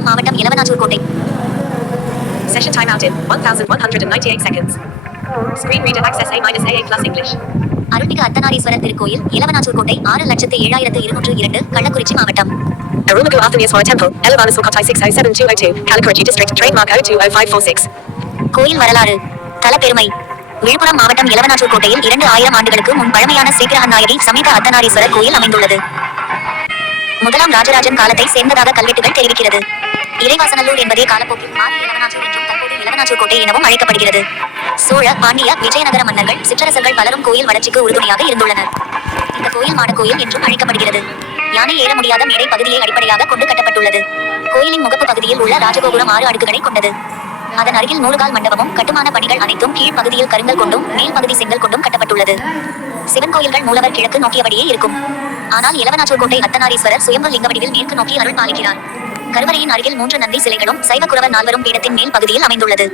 விழுப்புரம் மாவட்டம் எலவனாச்சூர் கோட்டை. Session time out in 1198 seconds. Screen reader access A-AA plus English. அருள்மிகு அர்த்தநாரீஸ்வரர் திருக்கோயில் எலவனாச்சூர் கோட்டை 6,07,202 கள்ளக்குறிச்சி மாவட்டம். Arulmigu Arthanaswara Temple, Elavanasul Kottai 607202, Kalakurchi District, Trademark 020546. கோயில் வரலாறு. தலப்பெருமை. விழுப்புரம் மாவட்டம் எலவனாச்சூர் கோட்டையில் 2000 ஆண்டுகளுக்கு முன் பழமையான ஸ்ரீகிரகநாயகி சமேத அர்த்தநாரீஸ்வரர் கோயில் அமைந்துள்ளது. முதலாம் ராஜராஜன் காலத்தை சேர்ந்ததாக கல்வெட்டுகள் தெரிவிக்கிறது. இறைவாசநல்லூர் என்பதே காலப்போக்கில் மாறி எலவனாச்சூர் என்றும் தற்போது எலவனாச்சூர் கோட்டை எனவும் அழைக்கப்படுகிறது. சோழ, பாண்டிய, விஜயநகர மன்னர்கள், சிற்றரசர்கள் பலரும் கோயில் வளர்ச்சிக்கு உறுதுணையாக இருந்துள்ளனர். இந்த கோயில் மாடக்கோயில் என்றும் அழைக்கப்படுகிறது. யானை ஏற முடியாத மேடை பகுதியை அடிப்படையாக கொண்டு கட்டப்பட்டுள்ளது. கோயிலின் முகப்பு பகுதியில் உள்ள ராஜகோபுரம் 6 அடுக்குகளை கொண்டது. அதன் அருகில் 100 கால் மண்டபமும் கட்டுமான பணிகள் அனைத்தும் கீழ் பகுதியில் கருங்கல் கொண்டும் மேல் பகுதி செங்கல் கொண்டும் கட்டப்பட்டுள்ளது. சிவன் கோயில்கள் மூலவர் கிழக்கு நோக்கியபடியே இருக்கும். ஆனால் எலவனாச்சூர் கோட்டை அர்த்தநாரீஸ்வரர் சுயம்பு லிங்க வடிவில் மேற்கு நோக்கி அருள் பாலிக்கிறார். கருவறையின் அருகில் 3 நந்தி சிலைகளும் சைவ குரவர் 4 பீடத்தின் மேல் பகுதியில் அமைந்துள்ளது.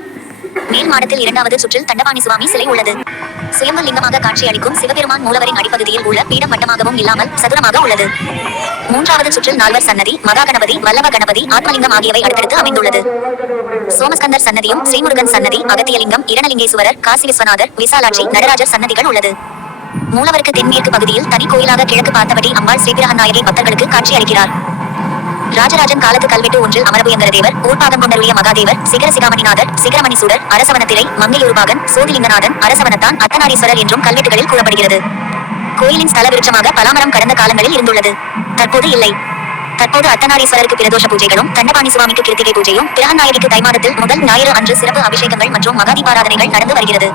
மேல் மாடத்தில் 2வது சுற்றில் தண்டபாணி சுவாமி சிலை உள்ளது. சுயம்பு லிங்கமாக காட்சி அளிக்கும் சிவபெருமான் மூலவரின் அடிப்பகுதியில் உள்ள பீடம் வட்டமாகவும் இல்லாமல் சதுரமாக உள்ளது. 3வது சுற்றில் 4வர் சன்னதி, மகா கணபதி, வல்லப கணபதி, ஆத்மலிங்கம் ஆகியவை அடுத்தடுத்து அமைந்துள்ளது. சோமஸ்கந்தர் சன்னதியும், ஸ்ரீமுருகன் சன்னதி, அகத்தியலிங்கம், இரணலிங்கேஸ்வரர், காசி விஸ்வநாதர், விசாலாட்சி, நடராஜர் சன்னதிகள் உள்ளது. மூலவருக்கு தென்மேற்கு பகுதியில் தனி கோயிலாக கிழக்கு பார்த்தபடி அம்பாள் ஸ்ரீகிரகநாயகி பக்தர்களுக்கு காட்சி அளிக்கிறார். ராஜராஜன் காலத்து கல்வெட்டு ஒன்றில் அமரபுயங்கர தேவர், ஊர்பாகம் கொண்டருளிய மகாதேவர், சிகர சிகாமணிநாதர், சிகரமணி சூடர், அரசவனத்திரை, மங்கையூர்பாகன், சோதிலிங்கநாதன், அரசவனத்தான், அர்த்தநாரீஸ்வரர் என்றும் கல்வெட்டுகளில் கூறப்படுகிறது. கோயிலின் ஸ்தல விருட்சமாக பலாமரம் கடந்த காலங்களில் இருந்துள்ளது. தற்போது இல்லை. தற்போது அர்த்தநாரீஸ்வரருக்கு பிரதோஷ பூஜைகளும், தண்டபாணி சுவாமிக்கு கிருத்திகை பூஜையும், பிரகநாயகிக்கு தைமாதத்தில் முதல் ஞாயிறு அன்று சிறப்பு அபிஷேகங்கள் மற்றும் மகாதீபாராதனைகள் நடந்து வருகிறது.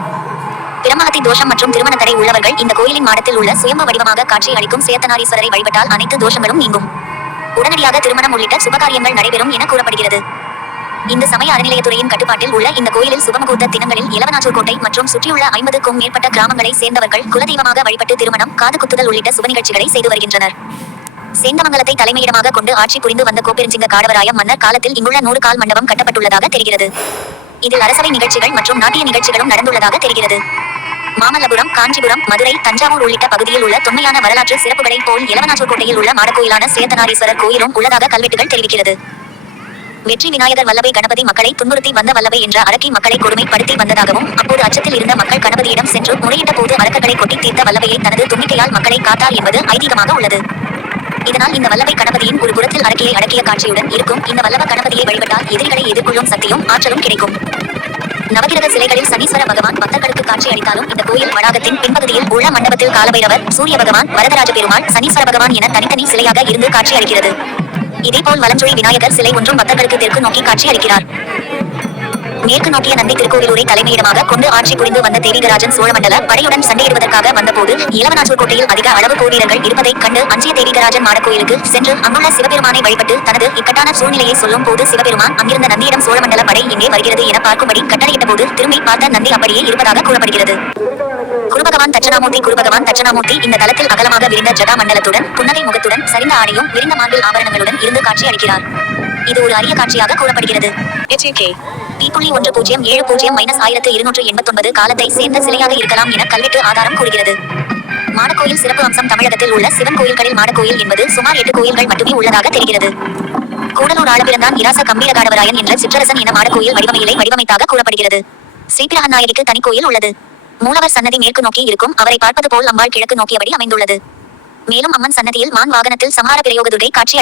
பிரம்மஹத்தி தோஷம் மற்றும் திருமண தடை உள்ளவர்கள் இந்த கோயிலின் மாடத்தில் உள்ள சுயம்பு வடிவமாக காட்சி அளிக்கும் சேத்தநாரீஸ்வரரை வழிபட்டால் அனைத்து தோஷங்களும் நீங்கும். உடனடியாக திருமணம் உள்ளிட்ட சுபகாரியங்கள் நடைபெறும் என கூறப்படுகிறது. இந்த சமய அறநிலையத்துறையின் கட்டுப்பாட்டில் உள்ள இந்த கோயிலில் சுபமுகூர்த்த தினங்களில் எலவனாச்சூர் கோட்டை மற்றும் சுற்றியுள்ள 50க்கும் மேற்பட்ட கிராமங்களை சேர்ந்தவர்கள் குலதெய்வமாக வழிபட்டு திருமணம், காது குத்துதல் உள்ளிட்ட சுப நிகழ்ச்சிகளை செய்து வருகின்றனர். சேந்தமங்கலத்தை தலைமையிடமாக கொண்டு ஆட்சி புரிந்து வந்த கோப்பெருஞ்சிங்க காடவராய மன்னர் காலத்தில் இங்குள்ள 100 கால் மண்டபம் கட்டப்பட்டுள்ளதாக தெரிகிறது. இதில் அரசவை நிகழ்ச்சிகள் மற்றும் நாட்டிய நிகழ்ச்சிகளும் நடந்துள்ளதாக தெரிகிறது. மாமல்லபுரம், காஞ்சிபுரம், மதுரை, தஞ்சாவூர் உள்ளிட்ட பகுதியில் உள்ள தொன்மையான வரலாற்று சிறப்புகளை போல் எலவனாச்சூர் கோட்டையில் உள்ள மாடக்கோயிலான சேத்தநாரீஸ்வரர் கோயிலும் உள்ளதாக கல்வெட்டுகள் தெரிவிக்கிறது. வெற்றி விநாயகர் வல்லபை கணபதி மக்களை துன்புறுத்தி வந்த வல்லபை என்ற அரக்கி மக்களை கொடுமைப்படுத்தி வந்ததாகவும், அப்போது அச்சத்தில் இருந்த மக்கள் கணபதியிடம் சென்று முறையிட்ட போது அரக்கர்களை கொட்டி தீர்த்த வல்லபையை தனது தும்பிக்கையால் மக்களை காத்தார் என்பது ஐதீகமாக உள்ளது. இதனால் இந்த வல்லபை கணபதியின் ஒரு புறத்தில் அரக்கியை அடக்கிய காட்சியுடன் இருக்கும் இந்த வல்லப கணபதியை வழிபட்டால் எதிரிகளை எதிர்கொள்ளும் சக்தியும் ஆற்றலும் கிடைக்கும். நவகிரக சிலைகளில் சனீஸ்வர பகவான் பக்தர்களுக்கு காட்சி அளித்தாலும் இந்த கோயில் வளாகத்தின் பின்பகுதியில் உள்ள மண்டபத்தில் காலபைரவர், சூரிய பகவான், வரதராஜ பெருமாள், சனீஸ்வர பகவான் என தனித்தனி சிலையாக இருந்து காட்சி அளிக்கிறது. இதேபோல் வலஞ்சுழி விநாயகர் சிலை ஒன்றும் பக்தர்களுக்கு தெற்கு நோக்கி காட்சி அளிக்கிறார். மேற்கு நோக்கிய நந்தி திருக்கோவிலூரை தலைமையிடமாக கொண்டு ஆட்சி புரிந்து வந்த தேவிகராஜன் சோழமண்டல படையுடன் சண்டையிடுவதற்காக வந்தபோது எலவனாச்சூர் கோட்டையில் அதிக அளவு கோவீரர்கள் இருப்பதைக் கண்டு அஞ்சிய தேவிகராஜன் மாடக்கோயிலுக்கு சென்று அங்குள்ள சிவபெருமானை வழிபட்டு தனது இக்கட்டான சூழ்நிலையை சொல்லும் போது சிவபெருமான் அங்கிருந்த நந்தியிடம் சோழமண்டல படை எங்கே வருகிறது என பார்க்கும்படி கட்டளையிட்ட போது திரும்பி பார்த்த நந்தி அப்படியே இருப்பதாக கூறப்படுகிறது. குருபகவான் தட்சணாமூர்த்தி இந்த தலத்தில் அகலமாக விரிந்த ஜடா மண்டலத்துடன், புன்னகை முகத்துடன், சரிந்த ஆடையும் விரிந்த மார்பில் ஆபரணங்களுடன் இருந்து காட்சி அளிக்கிறார். இது ஒரு அரிய காட்சியாக கூறப்படுகிறது. P.1070-1289 காலத்தை சேர்ந்த சிலையாக இருக்கலாம் என கல்வெட்டு ஆதாரம் கூறுகிறது. மாடக்கோயில் சிறப்பு அம்சம் தமிழகத்தில் உள்ள சிவன் கோயில்களில் மாடக்கோயில் என்பது சுமார் 8 கோயில்கள் மட்டுமே உள்ளதாக தெரிகிறது. கூடலூர் ஆளபிறந்தான் இராச கம்பீரகாடவராயன் என்ற சிற்றரசன் என மாடக்கோயில் வடிவமையிலை வடிவமைத்தாக கூறப்படுகிறது. ஸ்ரீகிரகநாயகிக்கு தனி கோயில் உள்ளது. மூலவர் சன்னதி மேற்கு நோக்கி இருக்கும். அவரை பார்ப்பது போல் அம்பாள் கிழக்கு நோக்கியபடி அமைந்துள்ளது. மேலும் அம்மன் சன்னதியில் மான் வாகனத்தில் சம்ஹார பிரயோகதுரை காட்சி